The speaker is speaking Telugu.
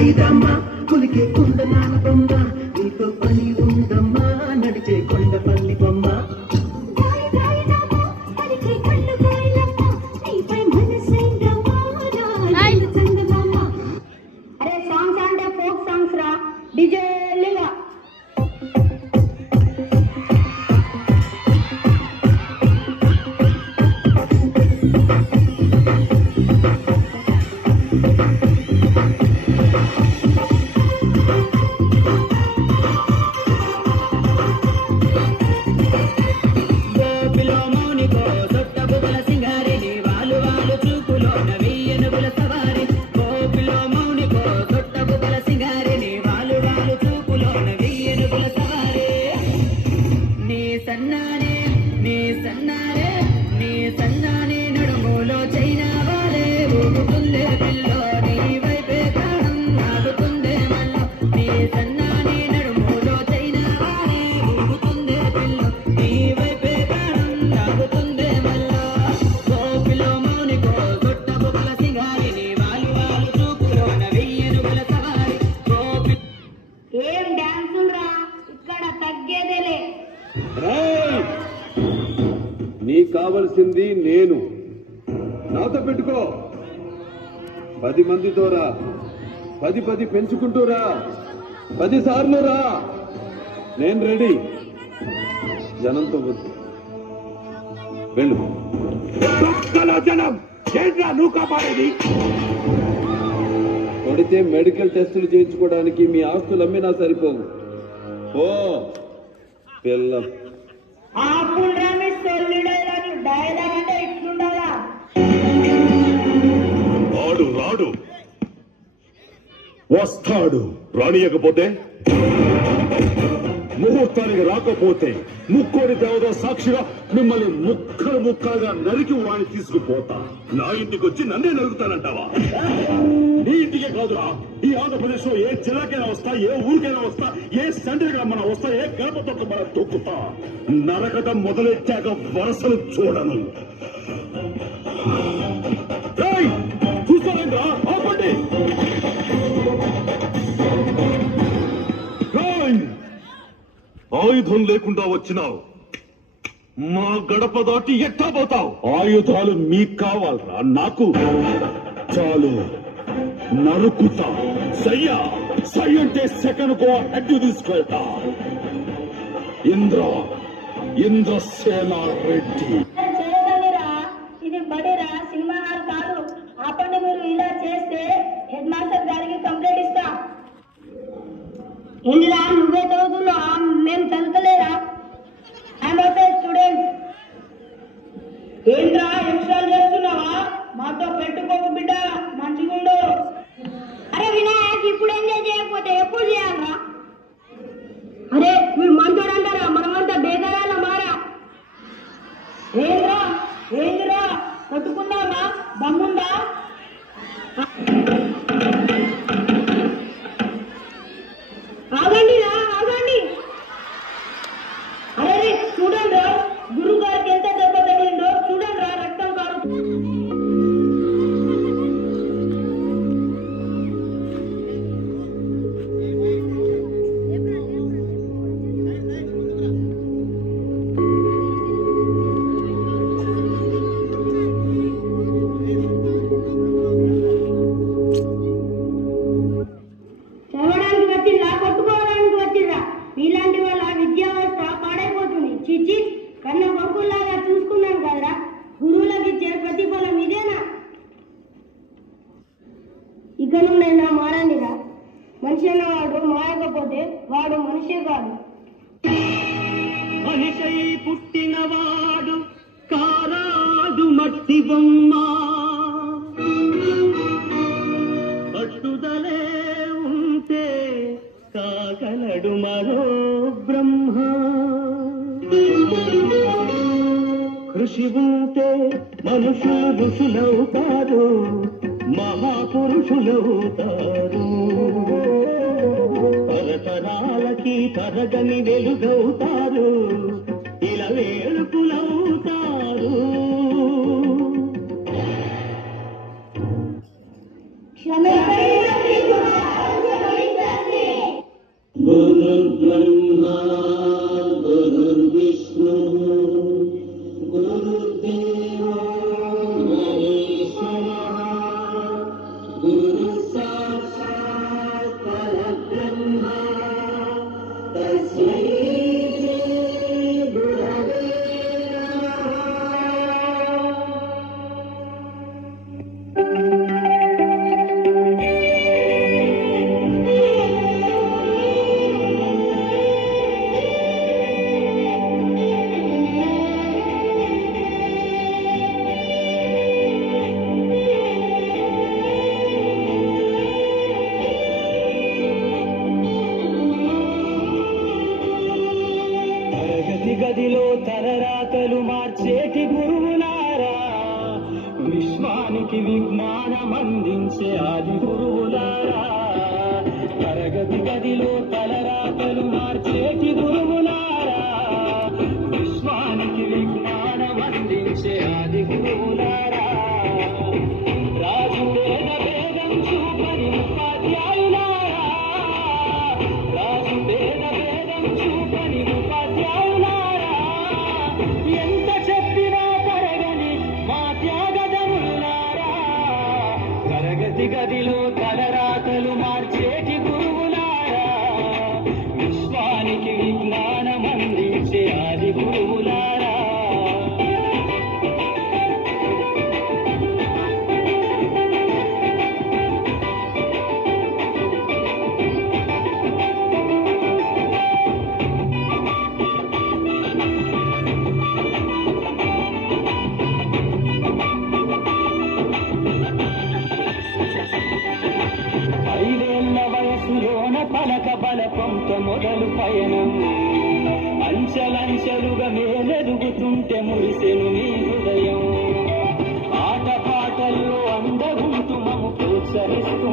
ఐదమ్మా పులికే కుండ నానబొమ్మ నీతో పని ఉందమ్మా నడిచే కొండపల్లి బొమ్మ అరే సాంగ్స్ అంటే ఫోక్ సాంగ్స్ రా డిజే కావలసింది నేను నాతో పెట్టుకో 10 మందితో రా 10 పెంచుకుంటూ రా 10 సార్లు రా నేను రెడీ జనంతో వద్దు వెళ్ళు జనం నువ్వు కాపాడేది కొడితే మెడికల్ టెస్టులు చేయించుకోవడానికి మీ ఆస్తులు అమ్మినా సరిపోవు ఓ పిల్ల రాడు రాడు వస్తాడు రానియకపోతే ముహూర్తానికి రాకపోతే ముక్కోడి దేవత సాక్షిగా మిమ్మల్ని ముక్కలుగా నరికి వాడిని తీసుకుపోతా నా ఇంటికి వచ్చి నన్నే నరుకుతానంటావా నీ ఇంటికే కాదురా ఈ ఆంధ్రప్రదేశ్ లో ఏ జిల్లాకైనా వస్తా ఏ ఊరికైనా వస్తా ఏ సెంటర్ మన వస్తా ఏ గడప మన తొక్కుతా నరకటం మొదలెట్టాక వరసలు చూడను చూస్తానంట్రా ఆపండి ఆయుధం లేకుండా వచ్చినావు మా గడప దాటి ఎట్టా పోతావు ఆయుధాలు మీకు కావాలరా నాకు చాలు నరుకుతా సయ్యా సై అంటే సెకండ్ కో హెడ్ తీసుకెళ్తా ఇంద్రసేన రెడ్డి ఇది బడిరా సినిమా హాల్ కాదు ఆపండి మీరు ఇలా చేస్తే హెడ్ మాస్టర్ గారికి కంప్లైంట్ ఇస్తా ఇందులో నువ్వే చదువుతున్నా మేము చదువుతలేరా స్టూడెంట్ ఏంట్రా ఎక్స్ట్రా చేస్తున్నావా మాతో పెట్టుకోకు బిడ్డ మంచిగుండు అరే వినాయక్ ఇప్పుడు ఎంజాయ్ చేయకపోతే ఎప్పుడు చేయాలరా అరే మీరు మంచోడు అంటారా మనమంతా బేదరాల మారా ఏంద్రా కొట్టుకున్నావా దమ్ముందా ఆగండి అరే చూడండి గురువు గారికి ఎంత దెబ్బ తగిలిందో చూడండి రక్తం కారు మనిషి అన్నవాడు మాయకపోతే వాడు మనిషే కాదు మనిషై పుట్టినవాడు కారాడు మట్టి బొమ్మ పట్టుదలే ఉంటే కాగలడు మరో బ్రహ్మ కృషి ఉంటే మనుషులు ఋషులవుతారు మహాపురుషులవుతారు తరతరాలకి తరగని వెలుగవుతారు ఇలా వేడుకులవుతారు క్షమించండి गुरुर्ब्रह्मा गुरुर्विष्णु गुरुर्देवो महेश्वरः गुरुसाक्षात् परब्रह्म तस्मै श्री गुरवे గదిలో తలరాతలు మార్చేటి గురువులారా, విశ్వానికి విజ్ఞానం అందించే ఆది గురువులారా. తరగతి గదిలో తలరాతలు మార్చేటి గురువులారా, విశ్వానికి విజ్ఞానం అందించే ఆది గురువులారా. రాజు వేద వేదం చూపని ఉపాధ్యాయులారా, రాజు వేద వేదం చూపని ఉపాధ్యాయులారా. ఎంత చెప్పినా తరగని మా త్యాగదములారా, తరగతి గదిలో తలరాతలు మార్చేటి గురువులారా, విశ్వానికి విజ్ఞానం అందించే ఆది గురువులారా. పలక బలపంతో మొదలు పయనం, అంచెలంచెలుగా మేలెదుగుతుంటే మురిసెను మీ హృదయం. ఆట పాటల్లో అందగుంటూ మము ప్రోత్సహిస్తూ